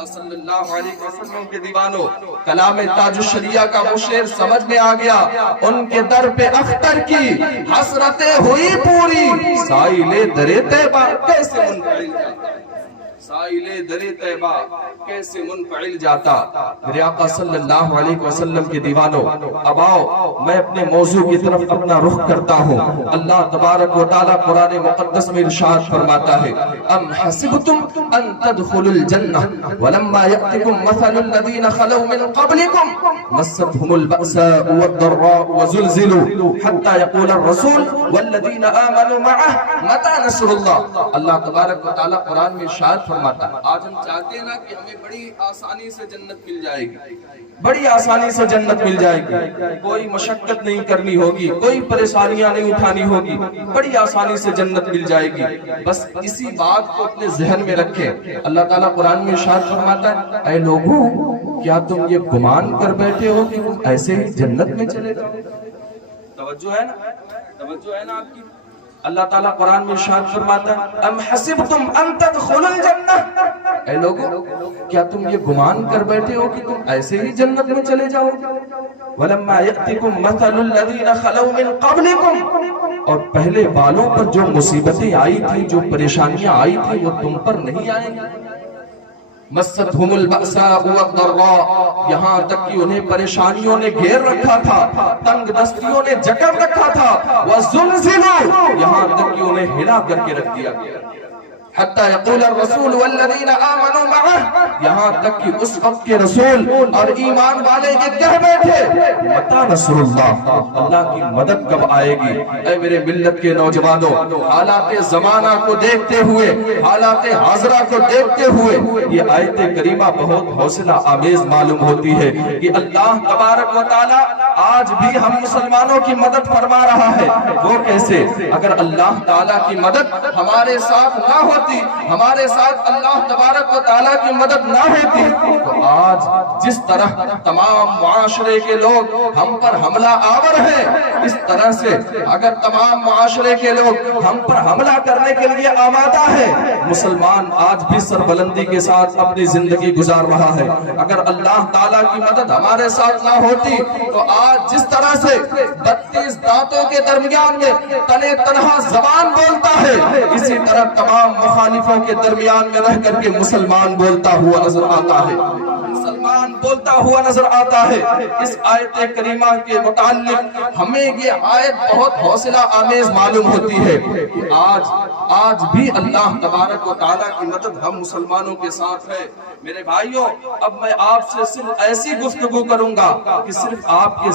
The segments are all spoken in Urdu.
آقا صلی اللہ علیہ وسلم کے دیوانوں، کلام تاج الشریعہ کا وہ شعر سمجھ میں آ گیا۔ ان کے در پہ اختر کی حسرتیں ہوئی پوری، سائل در طیبہ کیسے منفعل جاتا، سائل در طیبہ کیسے منفعل جاتا۔ میرے آقا صلی اللہ علیہ وسلم کے دیوانوں، اب آؤ میں اپنے موضوع کی طرف اپنا رخ کرتا ہوں۔ اللہ تبارک و تعالیٰ قرآن مقدس میں ارشاد فرماتا ہے، ام حسبتم ان تدخلوا الجنہ ولما یأتکم مثل الذین خلوا من قبلکم مستهم البأساء والضراء وزلزلوا حتى يقول الرسول والذین آمنوا معه متى نصر اللہ۔ اللہ تبارک و تعالیٰ قرآن میں ارشاد فرماتا ہے، آج ہم چاہتے ہیں نا کہ ہمیں بڑی آسانی سے جنت مل جائے گی، بڑی آسانی سے جنت مل جائے گی، کوئی مشقت نہیں کرنی ہوگی، کوئی پریشانیاں نہیں اٹھانی ہوگی، بڑی آسانی سے جنت مل جائے گی۔ بس اسی بات کو اپنے ذہن میں رکھیں۔ اللہ تعالیٰ قرآن میں ارشاد فرماتا ہے، اے لوگوں کیا تم یہ گمان کر بیٹھے ہو کہ تم ایسے ہی جنت میں چلے جاؤ؟ توجہ ہے نا، توجہ ہے نا آپ کی؟ اللہ تعالیٰ قرآن میں ارشاد فرماتا ہے، ام حسبتم ان تدخلوا الجنہ، اے لوگوں کیا تم یہ گمان کر بیٹھے ہو کہ تم ایسے ہی جنت میں چلے جاؤ؟ ولما یأتکم مثل الذین خلوا من قبلکم، اور پہلے والوں پر جو مصیبتیں آئی تھیں، جو پریشانیاں آئی تھیں، وہ تم پر نہیں آئیں گی۔ مستهم البأساء والضراء، یہاں تک کہ انہیں پریشانیوں نے گھیر رکھا تھا، تنگ دستیوں نے جکڑ رکھا تھا، وزلزلوا، یہاں تک کہ انہیں ہلا کر کے رکھ دیا گیا، حتی یقول الرسول والذین آمنوا معه، یہاں تک کہ اس وقت کے رسول اور ایمان والے یہ کہہ بیٹھے، متی نصر اللہ، اللہ کی مدد کب آئے گی؟ اے میرے ملت کے نوجوانوں، حالات زمانہ کو دیکھتے ہوئے، حالات حاضرہ کو دیکھتے ہوئے یہ آیت کریمہ بہت حوصلہ آمیز معلوم ہوتی ہے کہ اللہ تبارک و تعالیٰ آج بھی ہم مسلمانوں کی مدد فرما رہا ہے۔ وہ کیسے؟ اگر اللہ تعالیٰ کی مدد ہمارے ساتھ نہ ہوتی، ہمارے ساتھ اللہ تبارک و تعالیٰ کی مدد نہ ہوتی، تو آج جس طرح تمام معاشرے کے لوگ ہم پر حملہ آور ہیں، اس طرح سے اگر تمام معاشرے کے لوگ ہم پر حملہ کرنے کے لیے آمادہ ہیں، مسلمان آج بھی سربلندی کے ساتھ اپنی زندگی گزار رہا ہے۔ اگر اللہ تعالیٰ کی مدد ہمارے ساتھ نہ ہوتی تو آج جس طرح سے 32 دانتوں کے درمیان میں تنے تنہا زبان بولتا ہے، اسی طرح تمام مخالفوں کے درمیان میں رہ کر کے مسلمان بولتا ہوا نظر آتا ہے، مسلمان بولتا ہوا نظر آتا ہے۔ اس آیت کریمہ کے متعلق ہمیں یہ آیت بہت حوصلہ آمیز معلوم ہوتی ہے کہ آج بھی اللہ تبارک و تعالیٰ کی مدد ہم مسلمانوں کے ساتھ ہے۔ میرے بھائیوں، اب میں آپ سے صرف ایسی گفتگو کروں گا کہ صرف آپ کے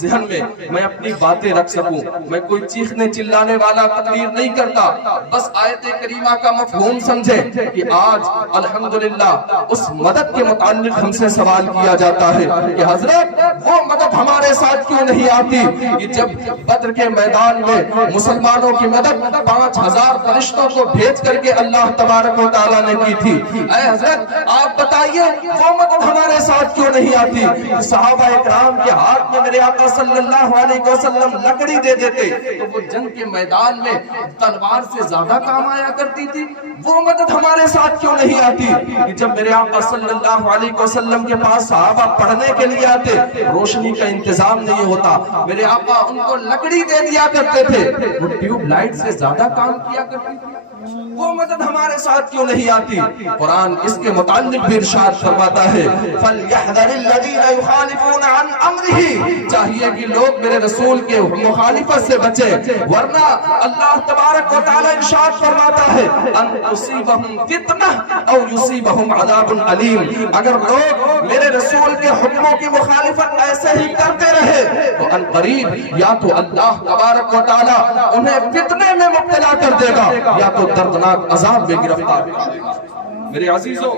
ذہن میں اپنی باتیں رکھ سکوں۔ میں کوئی چیخنے چلانے والا تقریر نہیں کرتا، بس آیت کریمہ کا مفہوم سمجھیں کہ آج الحمدللہ اس مدد کے متعلق ہم سے سوال کیا جاتا ہے کہ حضرت وہ مدد ہمارے ساتھ کیوں نہیں آتی کہ جب بدر کے میدان میں مسلمانوں کی مدد 5000 فرشتوں کو بھیج کر کے اللہ تبارک و تعالیٰ نے کی تھی؟ اے حضرت آپ بتائیے وہ مدد ہمارے ساتھ کیوں نہیں آتی؟ صحابہ اکرام کے ہاتھ میں میرے آقا صلی اللہ علیہ وسلم لکڑی دے دیتے تو وہ جنگ کے میدان میں تلوار سے زیادہ کام آیا کرتی تھی، وہ مدد ہمارے ساتھ کیوں نہیں آتی کہ جب میرے آقا صلی اللہ علیہ وسلم کے پاس صحابہ پڑھنے کے لیے آتے، روشنی کا انتظام نہیں ہوتا، میرے آقا ان کو لکڑی دے دیا کرتے تھے، وہ ٹیوب لائٹ سے زیادہ کام کیا کرتی تھی، وہ مدد ہمارے ساتھ کیوں نہیں آتی؟ قرآن اس کے متعلق بھی ارشاد فرماتا ہے، فَلْيَحْذَرِ الَّذِينَ يُخَالِفُونَ عَنْ أَمْرِهِ، چاہیے کہ لوگ میرے رسول کے مخالفت سے بچیں، ورنہ اللہ تبارک و تعالیٰ ارشاد فرماتا ہے ان تصیبہم فتنہ او یصیبہم عذاب علیم، اگر لوگ میرے رسول کے حکموں کی مخالفت ایسے ہی کرتے رہے تو ان قریب یا تو اللہ تبارک و تعالیٰ انہیں فتنے میں مبتلا کر دے گا یا تو دردناک عذاب میں گرفتار کر دے گا۔ میرے عزیزوں،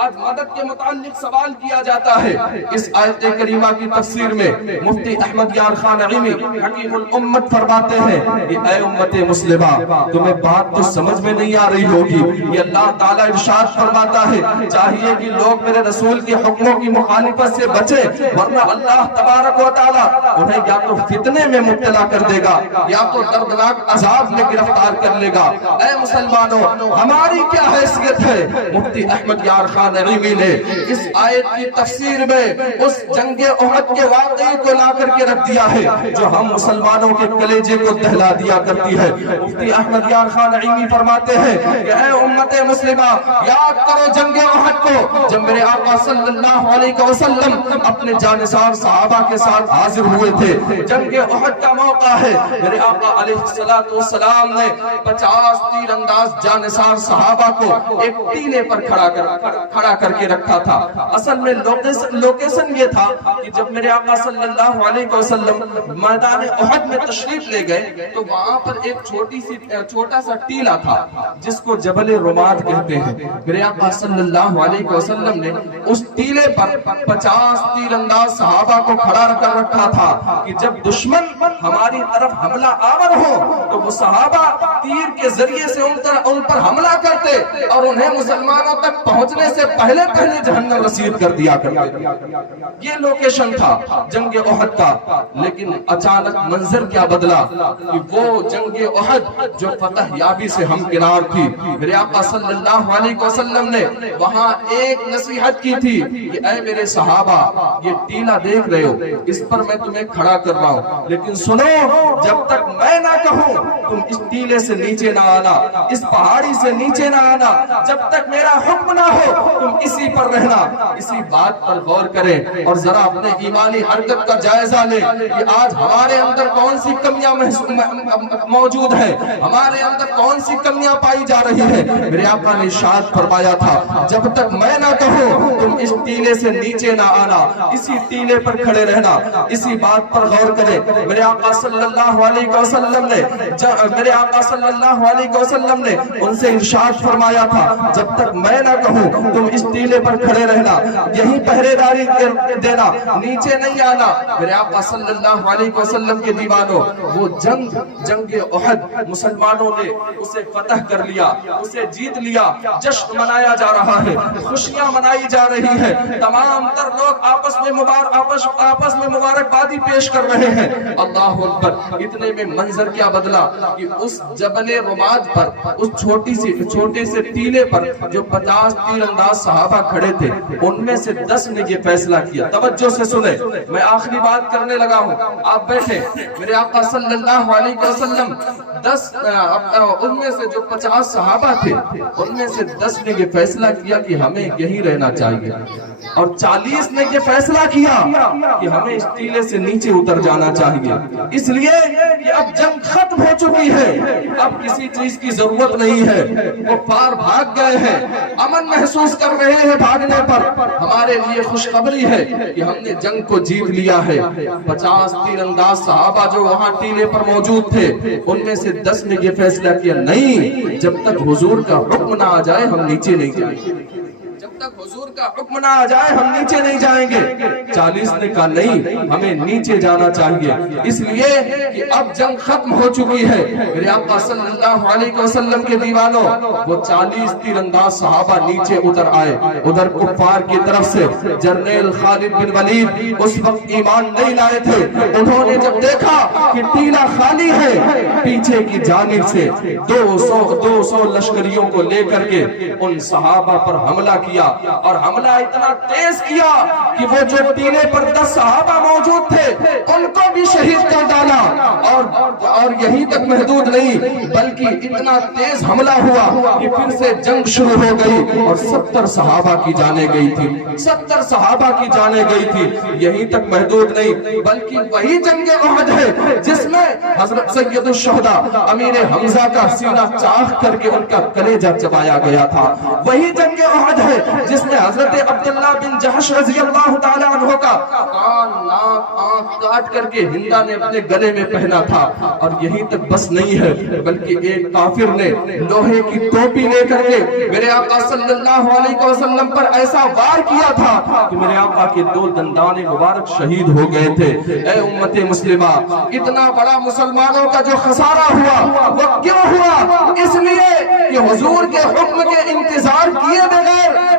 آج مدد کے متعلق سوال کیا جاتا ہے۔ اس آیت کریمہ کی تفسیر میں مفتی احمد یار خان نعیمی حکیم الامت فرماتے ہیں کہ اے امت مسلمہ، تمہیں بات تو سمجھ میں نہیں آ رہی ہوگی، یہ اللہ تعالیٰ ارشاد فرماتا ہے چاہیے کہ لوگ میرے رسول کے حکموں کی مخالفت سے بچیں، ورنہ اللہ تبارک و تعالیٰ انہیں یا تو فتنے میں مبتلا کر دے گا یا تو دردناک عذاب میں گرفتار کر لے گا۔ اے مسلمانوں، ہماری کیا حیثیت ہے؟ مفتی احمد یار خان نعیمی نے اس آیت کی تفسیر میں اس جنگ احد کے واقعے کو لا کر کے رکھ دیا ہے جو ہم مسلمانوں کے کلیجے کو دہلا دیا کرتی ہے۔ مفتی احمد یار خان نعیمی فرماتے ہیں کہ اے امت مسلمہ یاد کرو جنگ احد کو، جب میرے آقا صلی اللہ علیہ وسلم اپنے جانثار صحابہ کے ساتھ حاضر ہوئے تھے۔ جنگ احد کا موقع ہے، میرے آقا علیہ السلام نے 50 تیر انداز جانثار صحابہ کو ایک ٹیلے پر کھڑا کر کے رکھا تھا۔ اصل میں لوکیشن یہ تھا کہ جب میرے آقا صلی اللہ علیہ وسلم میدان احد میں تشریف لے گئے تو وہاں پر ایک چھوٹا سا ٹیلا تھا جس کو جبل رماد کہتے ہیں۔ میرے آقا صلی اللہ علیہ وسلم نے اس ٹیلے پر 50 تیر انداز صحابہ کو کھڑا کر رکھا تھا کہ جب دشمن ہماری طرف حملہ آور ہو تو وہ صحابہ تیر کے ذریعے سے ان پر حملہ کرتے اور انہیں مسلمانوں تک پہنچنے سے پہلے جہنم رسید کر دیا کرتے۔ یہ لوکیشن تھا جنگ احد کا، لیکن اچانک منظر کیا بدلا کہ وہ جنگ احد جو فتح یابی سے ہمکنار تھی، میرے آقا صلی اللہ علیہ وسلم نے وہاں ایک نصیحت کی تھی کہ اے میرے صحابہ یہ ٹیلا دیکھ رہے ہو، اس پر میں تمہیں کھڑا کر رہا ہوں، لیکن سنو جب تک میں نہ کہوں تم اس ٹیلے سے نیچے نہ آنا، اس پہاڑی سے نیچے نہ آنا، جب تک میرا حکم نہ ہو تم اسی پر رہنا۔ اسی بات پر غور کریں اور ذرا اپنے ایمانی حرکت کا جائزہ لیں کہ آج ہمارے اندر کون سی کمیاں موجود ہیں، ہمارے اندر کون سی کمیاں پائی جا رہی ہیں۔ میرے آقا نے ارشاد فرمایا تھا جب تک میں نہ کہوں تم اس ٹیلے سے نیچے نہ آنا، اسی ٹیلے پر کھڑے رہنا۔ اسی بات پر غور کریں، میرے آقا صلی اللہ علیہ وسلم نے ان سے ارشاد فرمایا تھا جب تک میں نہ کہوں تم اس ٹیلے پر کھڑے رہنا، یہی پہرے داری دینا، نیچے نہیں آنا۔ میرے آقا صلی اللہ علیہ وسلم کے دیوانوں، وہ جنگ احد مسلمانوں نے اسے فتح کر لیا، اسے جیت لیا، جشن منایا جا رہا ہے، خوشیاں منائی جا رہی ہیں، تمام تر لوگ آپس میں مبارکبادی پیش کر رہے ہیں۔ اللہ اکبر! اتنے میں منظر کیا بدلا کہ اس جبل رماد پر، اس چھوٹے سے ٹیلے پر جو 50 تیر انداز صحابہ کھڑے تھے، ان میں سے 10 نے یہ فیصلہ کیا۔ توجہ سے سنیں، میں آخری بات کرنے لگا ہوں، آپ بیٹھیں۔ میرے آقا صلی اللہ علیہ وسلم ان میں سے جو 50 صحابہ تھے ان میں سے 10 نے یہ فیصلہ کیا کہ ہمیں یہی رہنا چاہیے، اور 40 نے یہ فیصلہ کیا کہ ہمیں اس ٹیلے سے نیچے اتر جانا چاہیے، اس لیے کہ اب جنگ ختم ہو چکی ہے، اب کسی چیز کی ضرورت نہیں ہے، کفار بھاگ گئے ہیں، امن محسوس کر رہے ہیں بھاگنے پر۔ ہمارے لیے خوشخبری ہے کہ ہم نے جنگ کو جیت لیا ہے۔ 50 تیر انداز صحابہ جو وہاں ٹیلے پر موجود تھے ان میں سے 10 نے یہ فیصلہ کیا نہیں، جب تک حضور کا حکم نہ آ جائے ہم نیچے نہیں جائیں گے، جب تک حضور کا حکم نہ آ جائے ہم نیچے نہیں جائیں گے۔ 40 نے کہا نہیں، ہمیں نیچے جانا چاہیے، اس لیے کہ اب جنگ ختم ہو چکی ہے۔ میرے آقا صلی اللہ علیہ وسلم کے دیوانوں، وہ 40 تیر انداز صحابہ نیچے اتر آئے۔ ادھر کفار کی طرف سے جنرل خالد بن ولید اس وقت ایمان نہیں لائے تھے، انہوں نے جب دیکھا کہ ٹیلا خالی ہے، پیچھے کی جانب سے 200 لشکریوں کو لے کر کے ان صحابہ پر حملہ کیا، اور حملہ اتنا تیز کیا کہ وہ جو ٹیلے پر 10 صحابہ موجود تھے ان کو بھی شہید کر ڈالا، اور یہیں تک محدود نہیں بلکہ اتنا تیز حملہ ہوا کہ پھر سے جنگ شروع ہو گئی، اور 70 صحابہ کی جانیں گئی تھی، 70 صحابہ کی جانیں گئی تھی۔ یہیں تک محدود نہیں بلکہ وہی جنگ احد ہے جس میں حضرت سید الشہداء امیر حمزہ کا سینہ چاک کر کے ان کا کلیجہ چبایا گیا تھا۔ وہی جنگ احد ہے جس میں حضرت عبداللہ بن جحش رضی اللہ تعالیٰ عنہ کا کان، ناک، آنکھ کاٹ کر کے ہندا نے اپنے گلے میں پہنا تھا۔ اور یہی تک بس نہیں ہے بلکہ ایک کافر نے لوہے کی ٹوپی لے کر کے میرے آقا صلی اللہ علیہ وسلم پر ایسا وار کیا تھا کہ میرے آقا کے 2 دندان مبارک شہید ہو گئے تھے۔ اے امت مسلمہ، اتنا بڑا مسلمانوں کا جو خسارہ ہوا وہ کیوں ہوا؟ اس لیے کہ حضور کے حکم کے انتظار کیے بغیر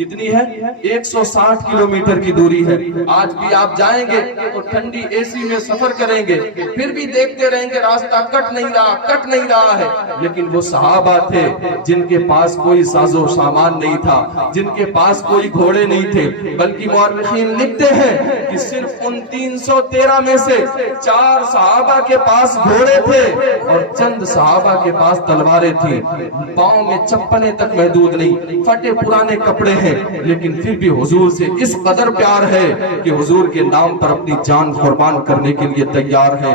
کتنی ہے؟ 160 کلومیٹر کی دوری ہے. آج بھی آپ جائیں گے تو ٹھنڈی اے سی میں سفر کریں گے, پھر بھی دیکھتے رہیں گے راستہ کٹ نہیں رہا ہے. لیکن وہ صحابہ تھے جن کے پاس کوئی ساز و سامان نہیں تھا, جن کے پاس کوئی گھوڑے نہیں تھے, بلکہ مورخین لکھتے ہیں کہ صرف ان 313 میں سے 4 صحابہ کے پاس گھوڑے تھے اور چند صحابہ کے پاس تلواریں تھیں. پاؤں میں چپلیں تک محدود نہیں, پھٹے پرانے کپڑے ہیں, لیکن پھر بھی حضور سے اس قدر پیار ہے کہ حضور کے نام پر اپنی جان قربان کرنے کے لیے تیار ہے.